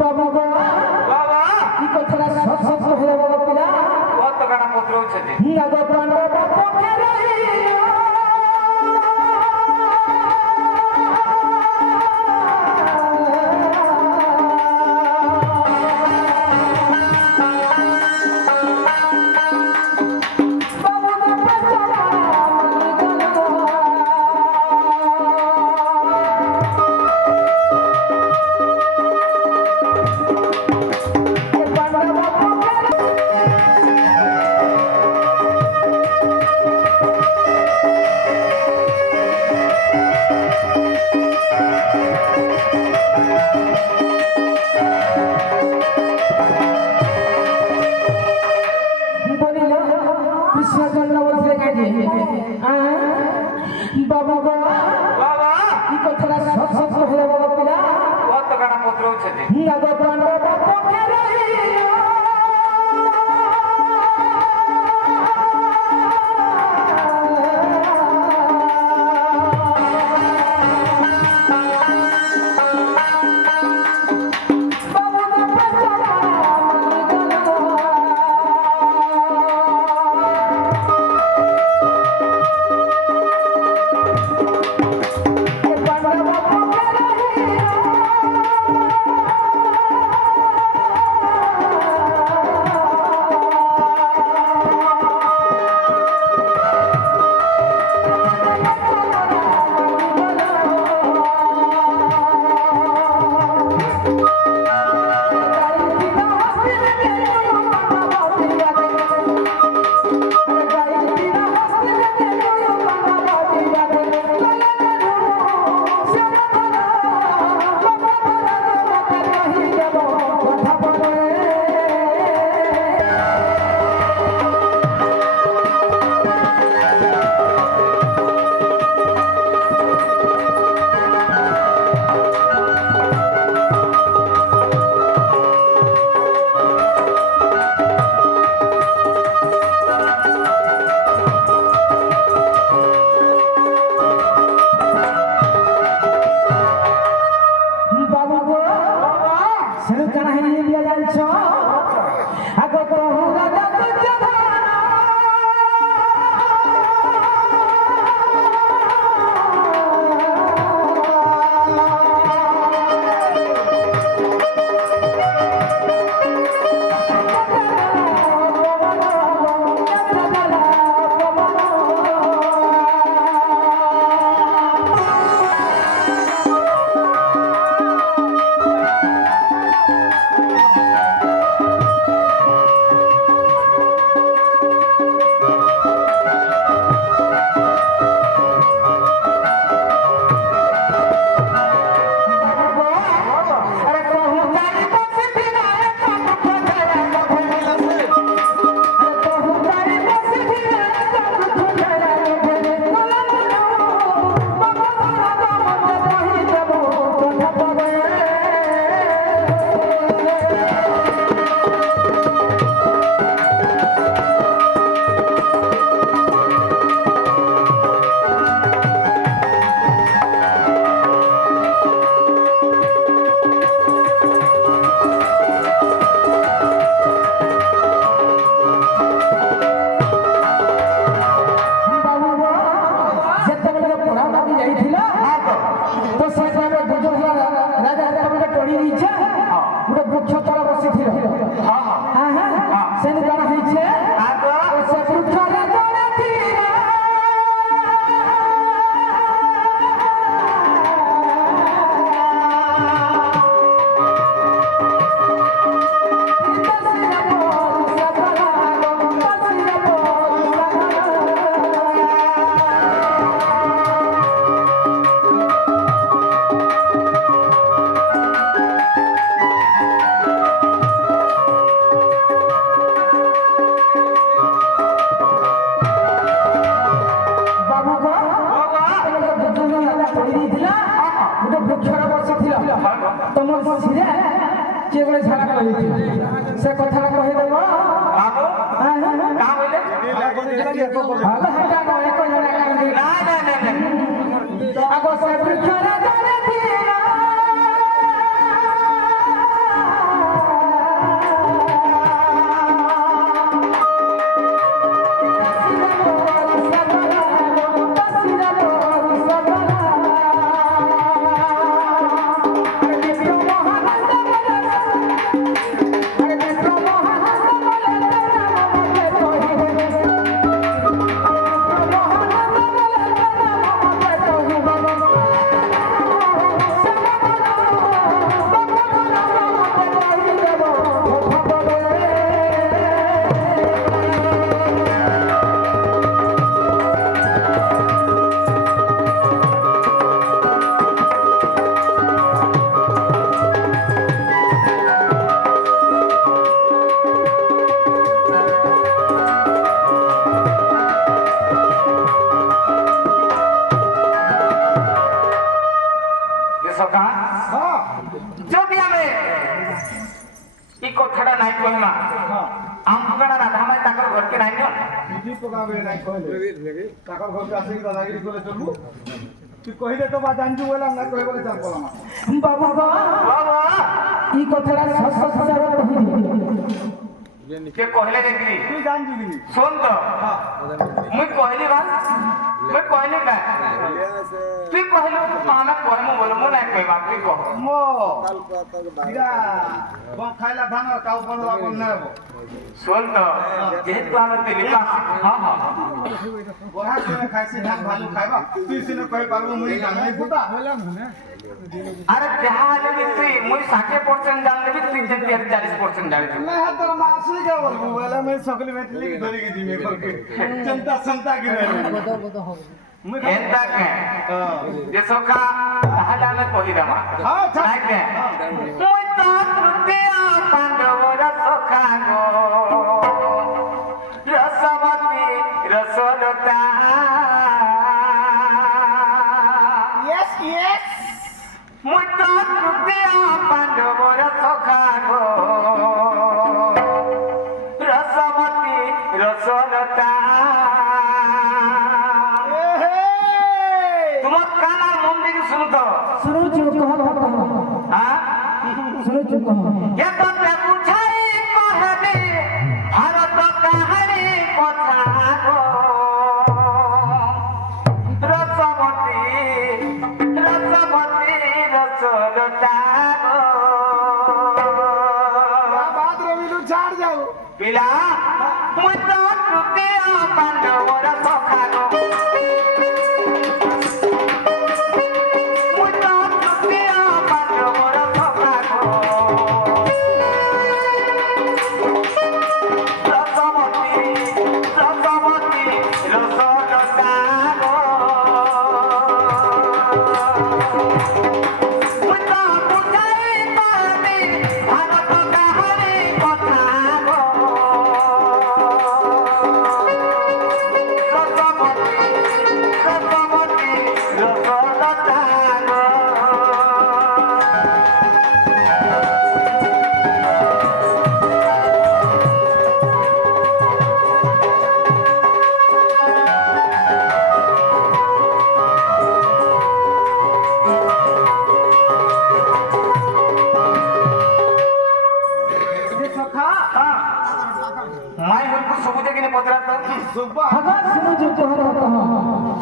বাবা বাবা বাবা কি কথাটা সব সব হয়ে বাবা পিলা কত গানা পত্র হচ্ছে জি আগো বাবা বাবা পকেরে বাবা বাবা বাবা কি কথাটা সব সব হয়ে বাবা পিলা কত গানা পত্র হচ্ছে জি আগো বাবা পকেরে ଗୋଟେ ବୃକ୍ଷର ବସିଥିଲା ତମର ସିରେ କିଏ ଗୋଟେ ଝାଡ଼ା କହିଥିଲା ସେ କଥାଟା କହିଦେବ ଆଗ ସେ ବୃକ୍ଷର कथाटा नाई कहमा आम कणा राधा माई ताकर घर के नाई न बिजी पकावे नाई कहले ताकर घर के आसे की दादागिरी करे चलबू तू कहि दे तो बा जानजू बोला ना कहे बोले चल पला बाबा बाबा ई कथाटा सच सच कहि के कहले देखली तू जानजू नी सुन तो मुई कहली बा मैं कहले का तू कहलो माना कहमु बोल मु नाई कहबा तू कह मो इरा बम खाइला धान काउ बनवा बोल ना सुन तो जेहेतु हम तिलिका हां हां बहा से खाइसी धान भालू खाइबा तू सिने कहि पारबो मुई जानली फुटा अरे जहां भी तू मुई 60% जान लेबी तू 40% जान ले मैं तोर मासी के बोलबो बोला मैं सकली बैठली की धरी के जिमे करके चिंता संता के रहे मैं एंता के जे सोका हला में कहि दमा हां ठीक है मुई तो तृतीया पांडवर सोखा गो रसवती रसलता यस यस मुई तो तृतीया पांडवर सोखा गो रसवती रसलता तुम काना मन देखि सुन तो सुनो जो कह हां सुनो जो कह ये तो पे बुझाई कहबे भारत कहानी कथा गो रसवती रसवती रसलता गो बात रविलु छाड़ जाओ पिला मुई तो तृतीय पांडवर सखा गो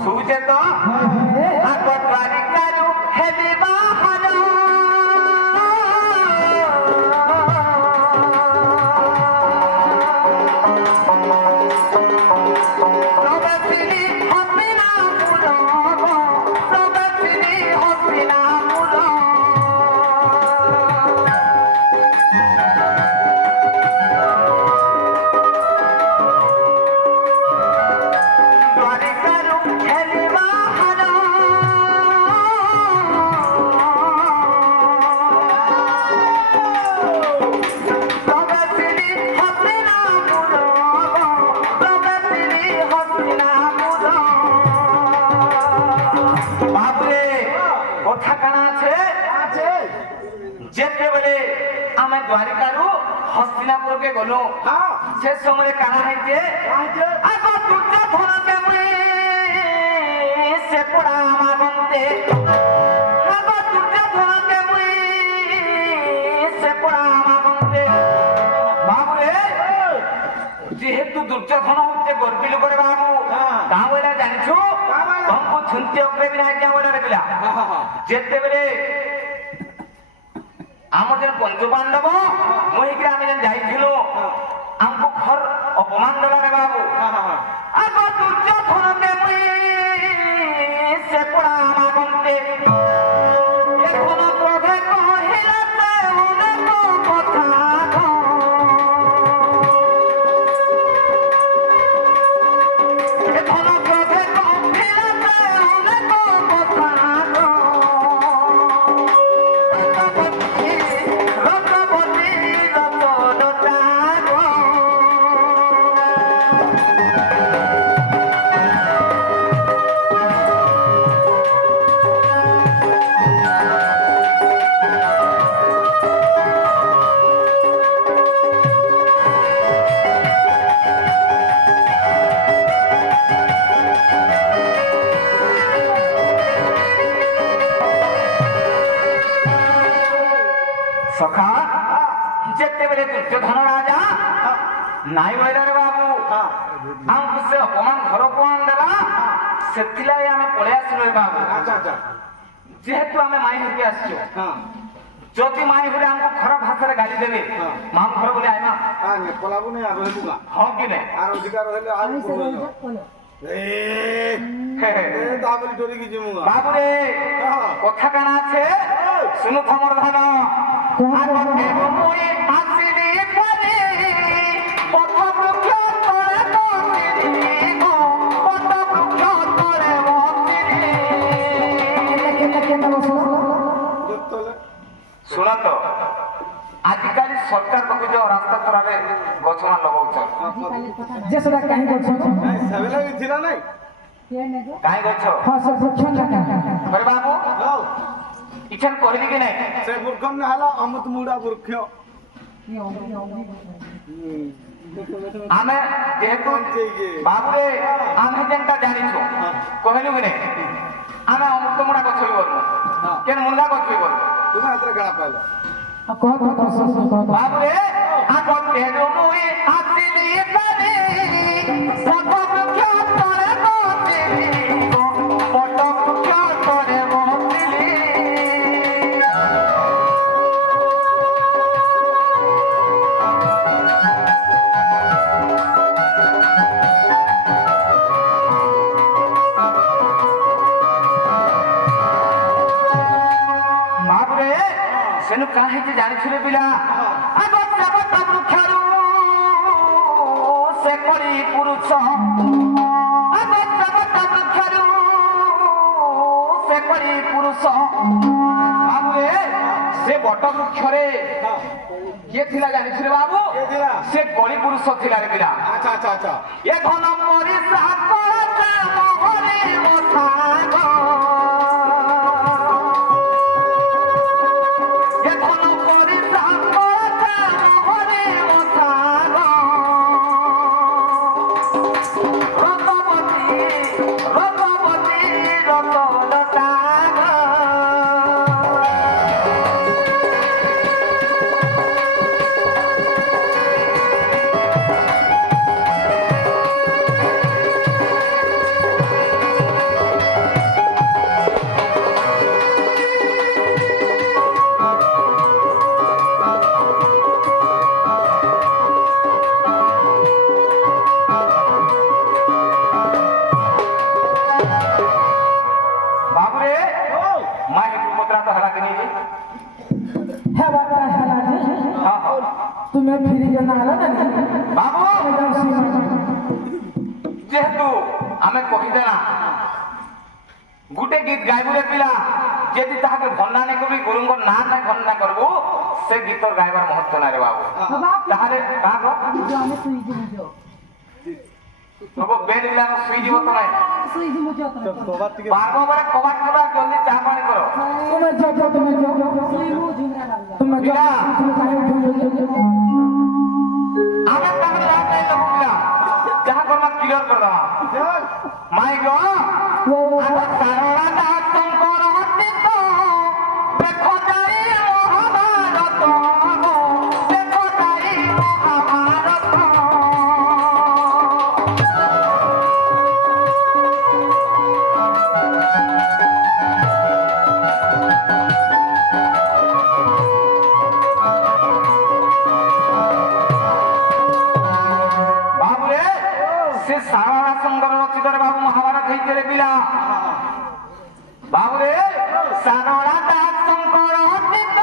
सुबुचे तो आगतवारी कारू हेबी बाहर सबसिनी हसिना मुरो सबसिनी हसिना मुरो যেতেবেলে আমি দ্বারিকারু হস্তিনাপুরকে গলু সে সময় কানা হইছে আগ দুর্যোধনকে মুই সে পড়া আমাগন্তে আগ দুর্যোধনকে মুই সে পড়া আমাগন্তে বাবুরে যেহেতু দুর্যোধন হচ্ছে গর্বিল করে বাবু তা বলে জানিছু हमको छुनते उपरे भी नहीं बोला रे पिला যেতেবেলে আমার যেন পঞ্চপাণ্ডব মহিগ্রা আমি যেন যাইছিল আমকো ঘর অপমান দেলা রে বাবু আগ দুর্যোধনকে মুই সে পড়া আমাগন্তে এখন ক্রোধে কহিলাতে অনেক কথা এখন ক্রোধে কহিলাতে অনেক কথা রতবতী রতনতা গো সখা যেতেবেলে দুর্যোধন রাজা নাই বইলা রে বাবু আমକୁ ସେ ଅପମାନ ଘର ଅପମାନ ଦେଲା ସେଥିଲାଗି ଆମେ ପଳେଇ ଆସିଲୁ ରେ ବାବୁ ଯେହେତୁ ଆମେ ମାଇ ହେଇକି ଆସିଛୁ ଯଦି ମାଇ ଘରେ ଆମକୁ ଖରାପ ଭାଷାରେ ଗାଳି ଦେବେ ମାମ ଘର ବୋଲି ଆଇମା ହଁ କି ନାଇଁ বাবুরে কথা কানা আছে শুনু থমর ধান আগতে মুই আসিলি পরে পথ বৃক্ষ তরে বসিলি গো পথ বৃক্ষ তরে বসিলি শুন তো আজকালি সরকার কবে যে রাস্তা তোরারে গছমান লগাউছ যে সেটা কাহি করছ সেবেলা ছিল নাই কাই গছ হ্যাঁ সব বৃক্ষ লাগা আরে বাবু ইচ্ছা কহিলি কি নাই ସେ ବୃକ୍ଷ ନା ହେଲା ଅମୃତ ମୁଡା ବୃକ୍ଷ ଆମେ ଯେହେତୁ ବାବୁରେ ଆମେ ଯେନ୍ଟା ଜାଣିଛୁ କହିଲୁ କି ନାଇଁ ଆମେ ଅମୃତମୁଡ଼ା ଗଛ ବି ବଲୁ କେନ୍ ମୁଣ୍ଡା ଗଛ ବି ବଲୁ ତୁମେ ହାତରେ କାଣା ପାଇଲ ବାବୁରେ আগতে মুই আসিলি পরে পথ বৃক্ষ তরে বসিলি গো পথ বৃক্ষ তরে বসিলি বাবুরে সেনু কাহিকে জানিছিলে পিলা আগত জগত বৃক্ষরু সে করি পুরুষ আগত জগত বৃক্ষরু সে করি পুরুষ বাবুরে সে বট বৃক্ষরে কিଏ ଥିଲା ଜାଣିଥିଲେ ବାବୁ ସେ କଳି ପୁରୁଷ ଥିଲା ରେ ପିଲା ଆଚ୍ଛା ଆଚ୍ଛା ଆଚ୍ଛା ଏ ଧନ ପରି ସାକଳ ମୋହରେ ମଥାଗ ଏ ଧନ ପରି ସାକଳ ମୋହରେ ମଥାଗ ରତବତୀ ରତବତୀ ରତନତା বাবুরে মাই পুত্রা তো হারা দিনি হ্যাঁ বাবা হেলা জি হ্যাঁ হ্যাঁ তুমি ফিরে যে না আলা না বাবু যেহেতু আমি কহিদেলা গুটে গীত গাইবুরে পিলা যদি তাহাকে ভন্ডা নাই করবি গুরুঙ্গ না নাই ভন্ডা করবু সে গীতর গাইবার মহত্ব না রে বাবু তাহলে কাহ আমি তুই যে বেড দিলে সুই দিব তো নাই তোবার থেকে পারবো বলে কবাট খোলা জলদি চা পানি করো তুমি যাও তুমি যাও তুমি বিনা যাও তুমি কানে উঠো আমার তাহলে লাভ নাই তো বিনা যাহা করবা ক্লিয়ার করে দাও মাই গো আমার সারা রাত শঙ্কর হতে তো দেখো যাই মহাভারত দেখো যাই মহাভারত বাবুরে সে সারা সুন্দর রচিত রে বাবু মহাভারত হইতে রে পিলা বাবুরে সারা দাস শঙ্কর রচিত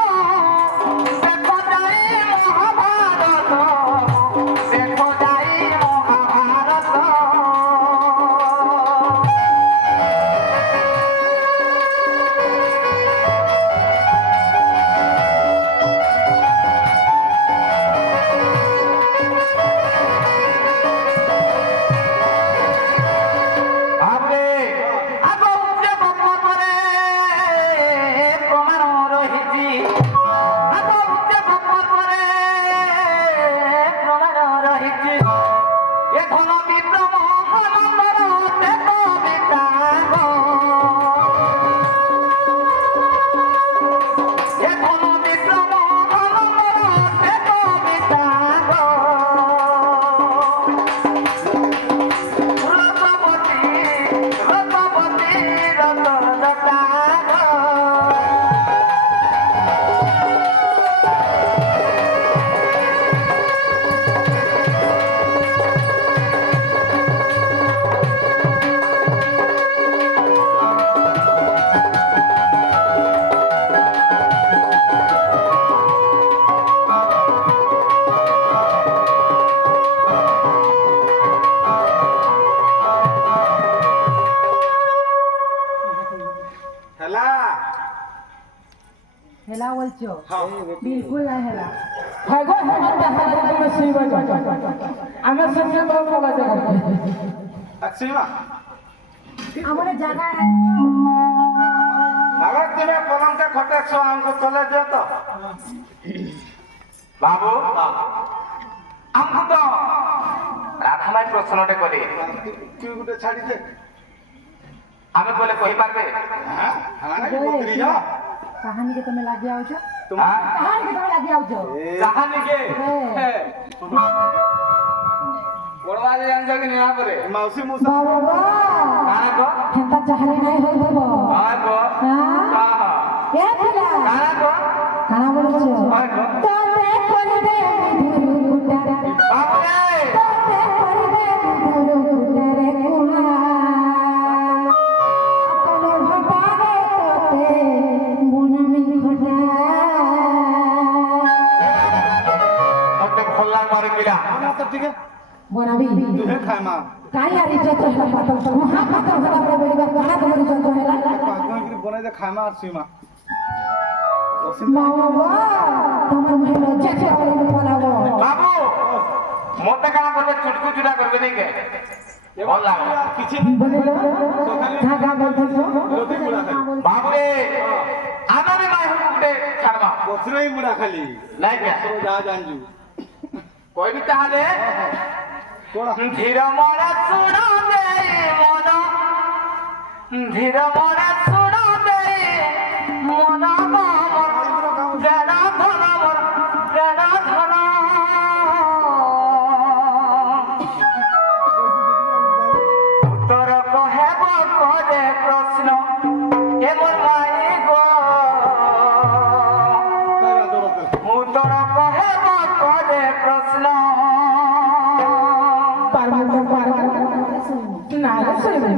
দেখো যাই মহাভারত দেখো যাই মহাভারত বাবুরে আগ উচ্চ পরে প্রমাণ রহিছি আগ উচ্চ পরে প্রমাণ রহিছি এখন বিপ্লব আনন্দর দেব বিতাগ এখন বিপ্লব আনন্দর দেব বিতাগ রতপতি রতপতি রতনতাগ হেলা হেলা বলছো হ্যাঁ বিলকুল না হেলা হ্যাঁ গো হ্যাঁ তুমি শিব আমার সঙ্গে বাবা বাজা আকসিমা আমার জায়গা আবার তুমি পলঙ্কা খটাকছো আমকো চলে দিও তো বাবু আমକୁ ତ ରାଧାମାଇ ପ୍ରଶ୍ନଟେ କଲେ তুই গুটে ছাড়ি দে ଆମେ କହିଲେ କହିପାରିବେ হ্যাঁ হানা কি বকরি যা কাহানি কে তুমি লাগি আউছো হ্যাঁ? কাহানি কে তুমি লাগি আউছো କାହାନିକେ হ্যাঁ ବଡ଼ବାଜେ ଜାଣିଛ କି ନିଆ ପରେ মাউসি মুসা বাবা କାଣା କ হেতা চাহলে নাই হইব হয় ক হ্যাঁ এ পিলা କାଣା କ কানা বলছো হয় ক তোতে করিবে বিধুর কুটারে ବାବୁରେ তোতে করিবে বিধুর কুটারে কুমা আপন ঘটারে তোতে বুনামি ঘটা ମତେ ଭଲ ଲାଗବାରେ ପିଲା না তো ঠিক আছে বনাবি তুই খায় মা কাই আর ইজ্জত হলা পাতল তো মহা পাতল হলা বলে বলিবার কানা তোমার ইজ্জত হলা পাগল কি বনে দে খায় মা আর সীমা বাবা তোমার ভাই লজ্জা ছিল বলে বলাবো ବାବୁ ମତେ କାଣା କଲେ ଚୁଟକୁ ଚୁଟା କରିବେ ନାଇଁ କେ ଭଲ ଲାଗେ কিছু বলে ধাগা বলছো রতি মুড়া খালি ବାବୁରେ ଆମେ ବି ମାଇ ଗୋଟେ ଛାଡ଼ବା বছরই মুড়া খালি ନାଇଁ କେ যা জানজু କହିବି ତାହେଲେ কোড়া ধীর মনে শুণ দেই মন ধীর মনে শুণ দেই মন জেন ধন জেন ধন উত্তর কহেব কদে প্রশ্ন এমন মাই গো উত্তর কহেব কদে প্রশ্ন পারবো না শুনবে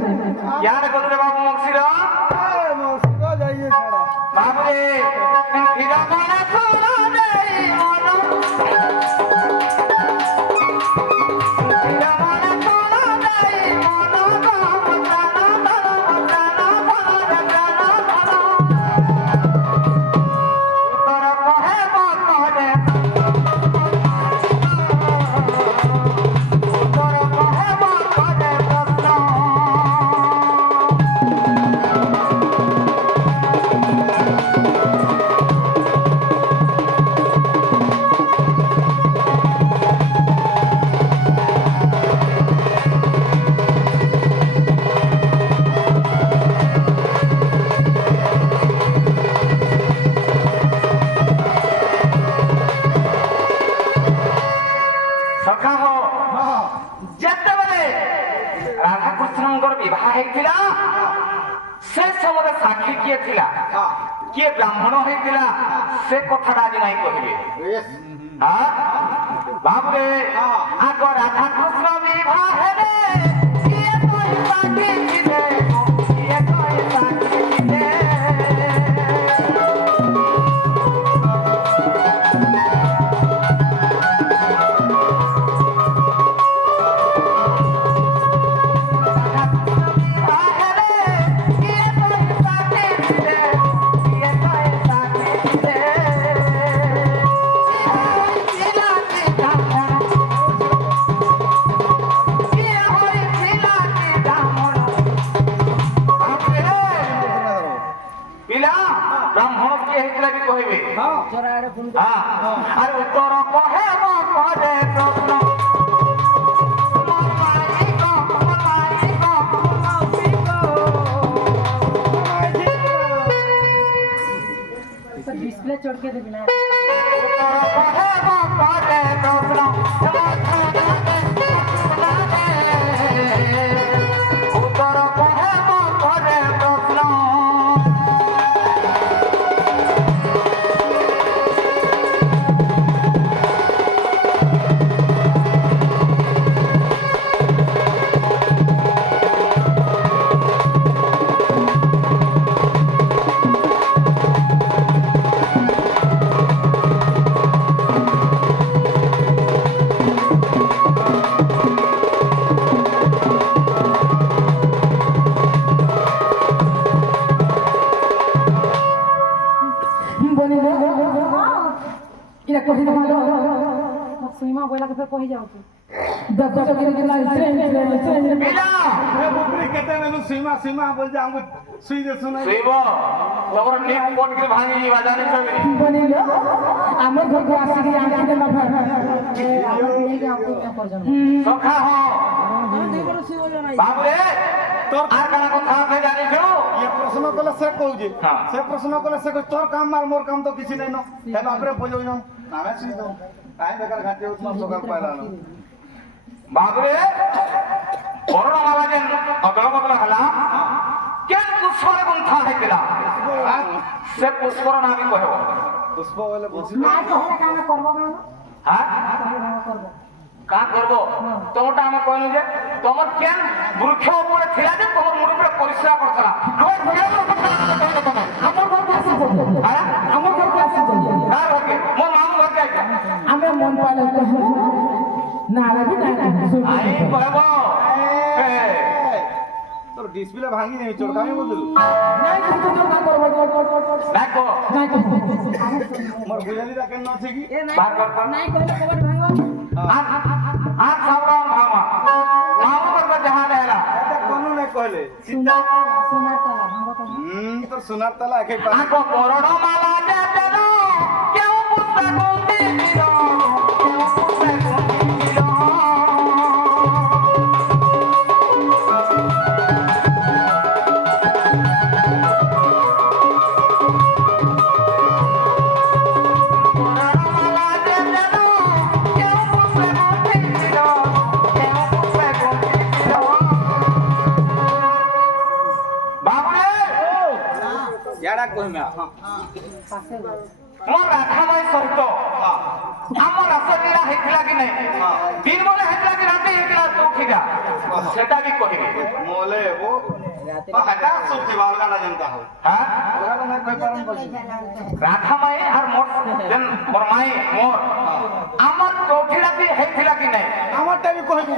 यार कदरे बाबू मक्सिर যাইয়ে ছাড়া बाबरे धीरा मने सुन देई मन धीरा मने सुन देई मन उत्तर कहे बकरे उत्तर कहे बकरे प्रश्न রাধা কৃষ্ণଙ୍କର ବିବାହ ହେଇଥିଲା ସେ ସମୟରେ ସାକ୍ଷୀ କିଏ ଥିଲା ହଁ କିଏ ବ୍ରାହ୍ମଣ ହେଇଥିଲା ସେ କଥାଟା ଆଜି ନାଇଁ କହିବେ ବେଶ ବାବୁରେ ଆଗ ରାଧା କୃଷ୍ଣ ବିବାହ ହେଲେ କିଏ କହି ସାକ୍ଷୀ ଥିଲେ କିଏ କହି ସାକ୍ଷୀ ଥିଲେ ପିଲା ବ୍ରାହ୍ମଣ କିଏ ହେଇଥିଲା ବି କହିବେ ହଁ ଆରେ ଉତ୍ତର କହେ ମୋ କହେ ପ୍ରଶ୍ନ डिस्प्ले चढ़ के देखना उତ୍ତर कहे ମୋ କହେ ପ୍ରଶ୍ନ ଉତ୍ତର କହେ ମୋ କହେ ପ୍ରଶ୍ନ बनिले इला कहि दमालो सीमा बोला के फिर कहि जाऊ तू देखो तो कि ना ट्रेन ପିଲା ଏ ବୁବୁରି କେତେ ନେଲୁ ସୀମା ସୀମା ବୋଲ ଯେ ଆମକୁ ସୁଇ ଦେ ସୁନାଇ ଶୋଇବ ତମର ନିକ କୋଟ କି ଭାଙ୍ଗି ଯିବା ଜାଣିଛ କି बनिले हमर घर को आसी के आंखी दे माफा ये के आपको क्या कर जानो ସଖା ହଁ ବାବୁରେ তোর আর কানা কথা আছে জানিছ ये प्रश्न कले से कहू हाँ। से प्रश्न कले से तोर काम मार मोर काम तो किसी नहीं न हे बापरे बोलो न आमे सुई दो काहे बेकार घाटे उतना सकाल पाइला न ବାବୁରେ ବରଣ ବାବା ଯେନ୍ ଅଦଳ ବଦଳ ହେଲା କେନ୍ ପୁଷ୍ପର ଗୁନ୍ଥା ହେଇଥିଲା ସେ ପୁଷ୍ପର ନାଁ ବି କହିବ पुष्प वाले बसी ना कहले काम करबो ना হ্যাঁ करबो কা করব তোমটা আমি কইলু যে তোমার কেন বৃক্ষ উপরে ছিলা যে তোমার মুড়ি উপরে পরিশ্রা করছলা আমার ঘরের কথা কইলে তুমি हमर घर को आसी जाइए হ্যাঁ हमर घर को आसी जाइए কার ঘরকে মোর মামু ঘরকে আইছো हमें मन पाले कहू ना भी ना আই কইব এ তোর ডিসপ্লে ভাঙি নেই চোর কামে বদলু नहीं तो ना करबो দেখো नहीं तो মোর বুঝালি তা কেন আছে কি বার কর কর नहीं कहले कबट भांगो আর সাবধান মামা মামু ঘর जहां रहला এটা কোন নাই কইলে सुना सुना ताला भांगो तो তোর সোনার তালা একাই পা আকো বরণ মালা যে দেন কেউ পুস্তক গুন্তি দিল কেউ পুস্তক গুন্তি দিল याडा কইমা पासे ମୋ ରାଧାମାଇ ସହିତ ଆମ ରାସଲୀଳା ହେଇଥିଲା କି ନାହିଁ ଦିନ ବେଳେ ହେଇଥିଲା କି ରାତି ହେଇଥିଲା ତୁ ଠିକା ସେଟା ବି କହିବି মোলে ও হাটা সবজি বালগাটা জনতা হো হ্যাঁ বালগাটা নাই কই পারম বলছি রাধামাই আর মোর যেন মোর মাই মোর আমার চৌঠি রাতি ହେଇଥିଲା কি ନାହିଁ আমারটা বি কইবু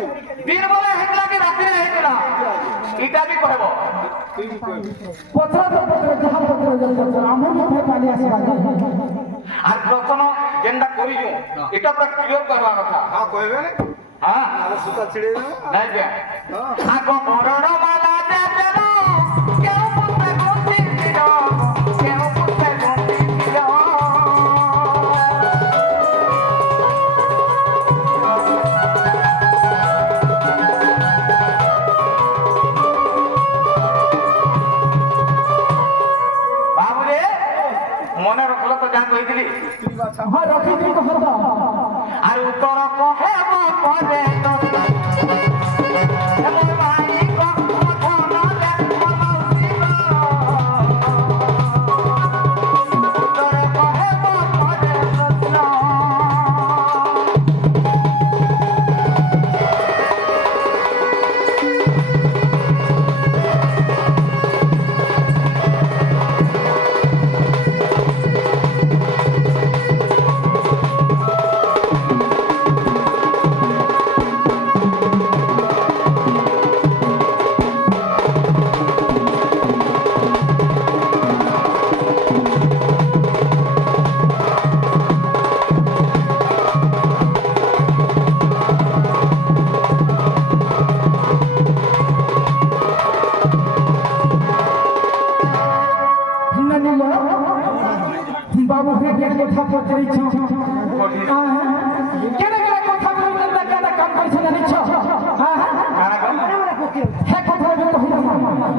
দিন ବେଳେ ହେଇଥିଲା କି ରାତିରେ ହେଇଥିଲା ଏଇଟା ବି କହିବ তুই বি কইবু पत्र जहां पत्र हमर मुखे पानी आसी बाजे আর রচনা যেনটা করিছু এটা পুরা ক্লিয়ার করবা কথা হ্যাঁ কইবে রে হ্যাঁ আরে সুতা ছিড়ে দে নাই যে হ্যাঁ আগো বরণ মালা যে দেন কেউ পুস্তক গুন্তি দিল কেউ পুস্তক গুন্তি দিল বাবুরে মনে রাখলো তো যা কইছিলি তুই বাছা हां रखी दी कहता আর উত্তর কহে মো পদে তো মোর মাই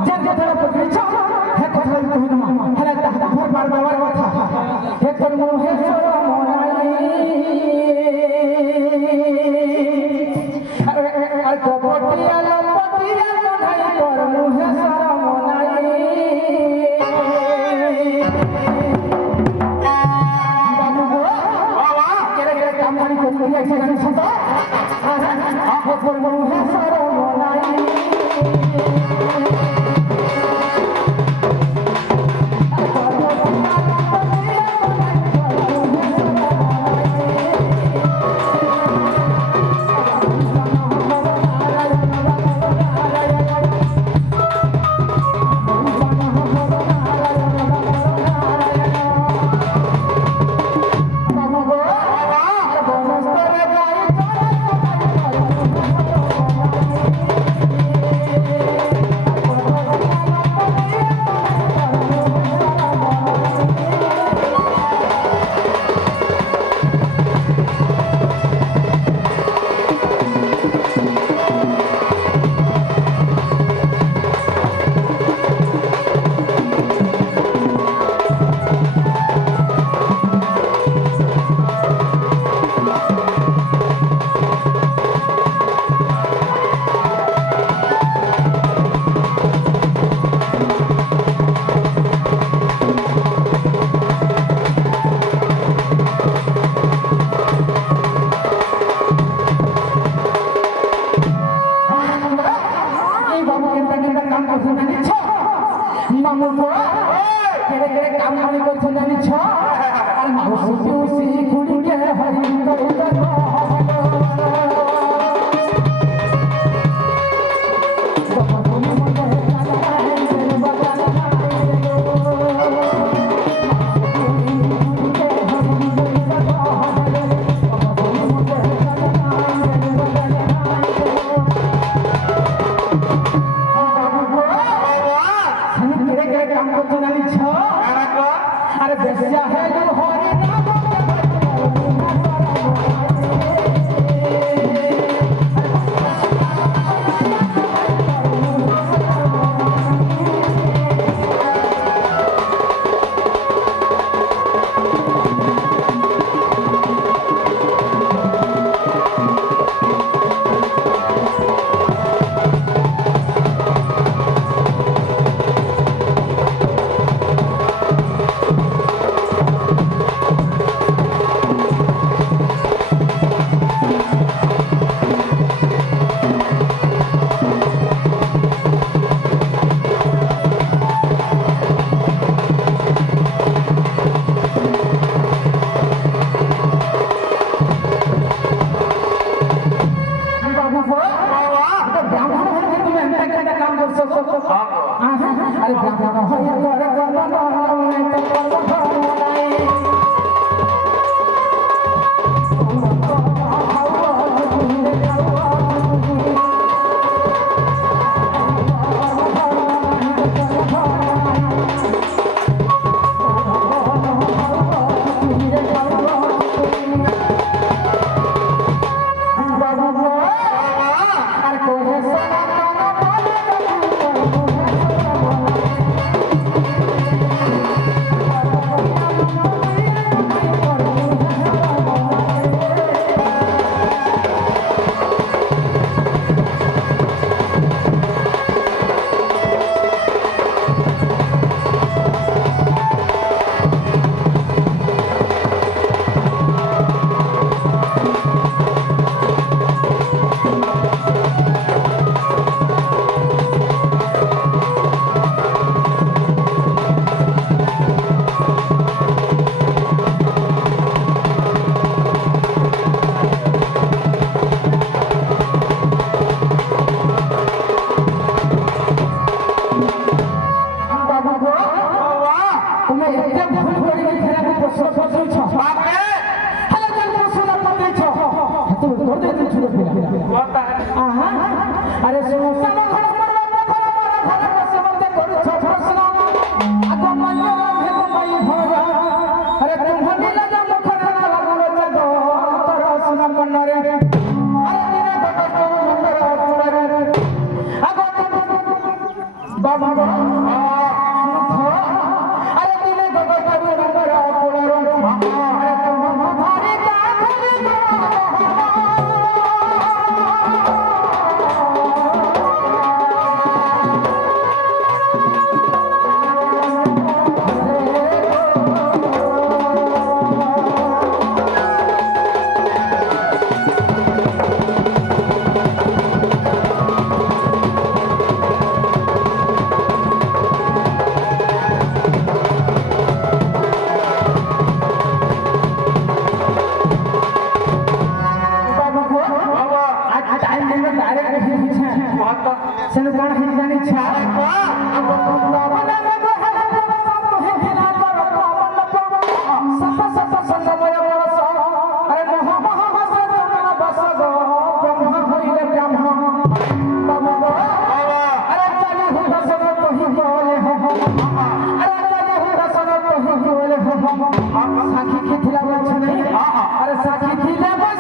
যে কথাটা বলেছ হে কথা কই দমা হেলা তাহা ভর বার দেওয়ার কথা হে তোর মোহে মনাই আর কপটিয়া লপটিয়া মনাই তোর মোহে মনাই বাবু গো বাবা কেরে কেরে কামড়ি কই আছে জানিস তো হে তোর মোহে মনাই अरे बेसिया है जो हरे नाम अरे ब्राह्मण কারণ হি জানি ছা আমো বন্দা বনে গো হেলা দেব সব হে দিনা করো আমল প্রভু সত সত সঙ্গময় বরস আরে মহা মহা বস জনন বস গো ব্রহ্ম হইলে ব্রহ্ম বাবা গো আরে চালি হু দর্শন কহি বলে হো আরে চালি হু দর্শন কহি বলে হো সাক্ষী কি থিলা বলছ নাই আরে সাক্ষী থিলা বস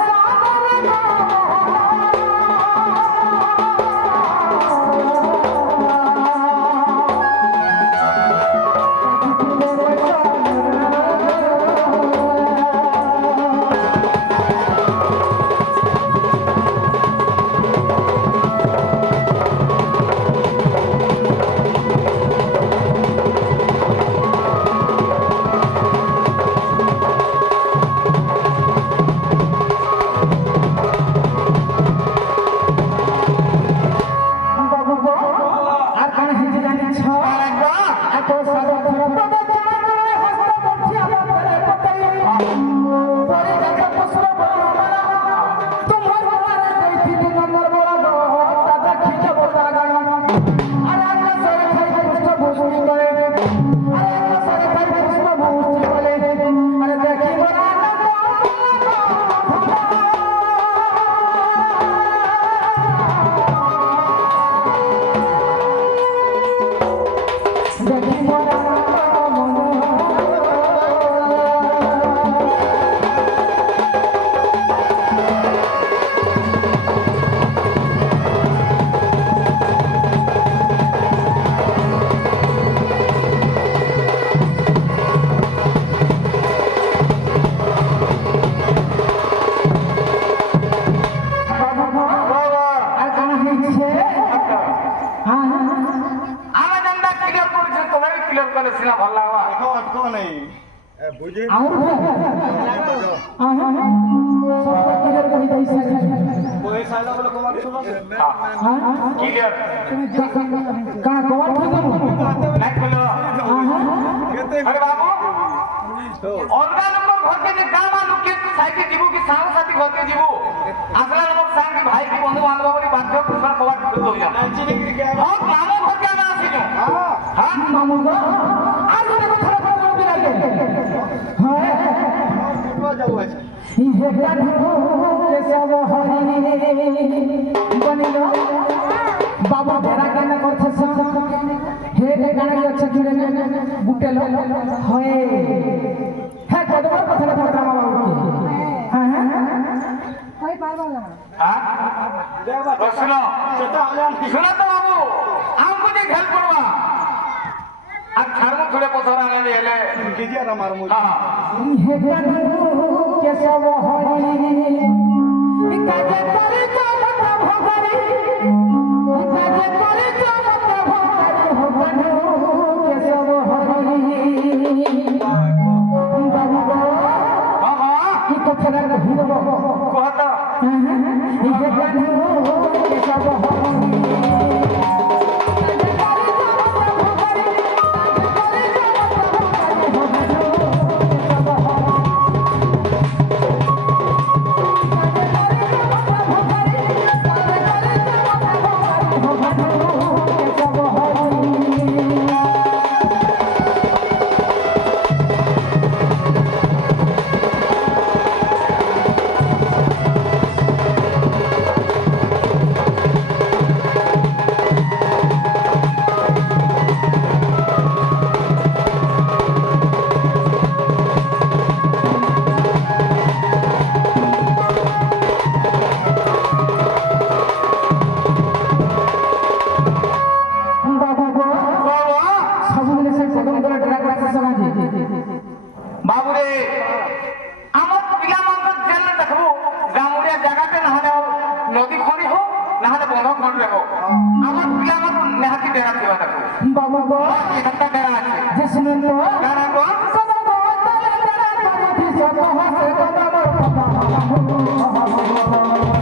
বাবা বেড়া কেন করতেছ হে গাড়ি আছে জুড়ে বুটেল হয় হ্যাঁ কতবার কথা বলতে আমার বাবুকে হ্যাঁ হ্যাঁ কই পারবা না হ্যাঁ শুনো শুনো তো বাবু আমকো যে খেল করবা আর ছাড়মো থোড়ে পথরা আনে এলে কেজিয়া আমার মুই হে গাড়ি কেসব হয় কাজে করে চলতা ভগরি কাজে করে চলতা ভগরি ভগনু কেসব হরি বাবু বাবা কি কথা হিরো কথা হে গানু কেসব হরি বাবা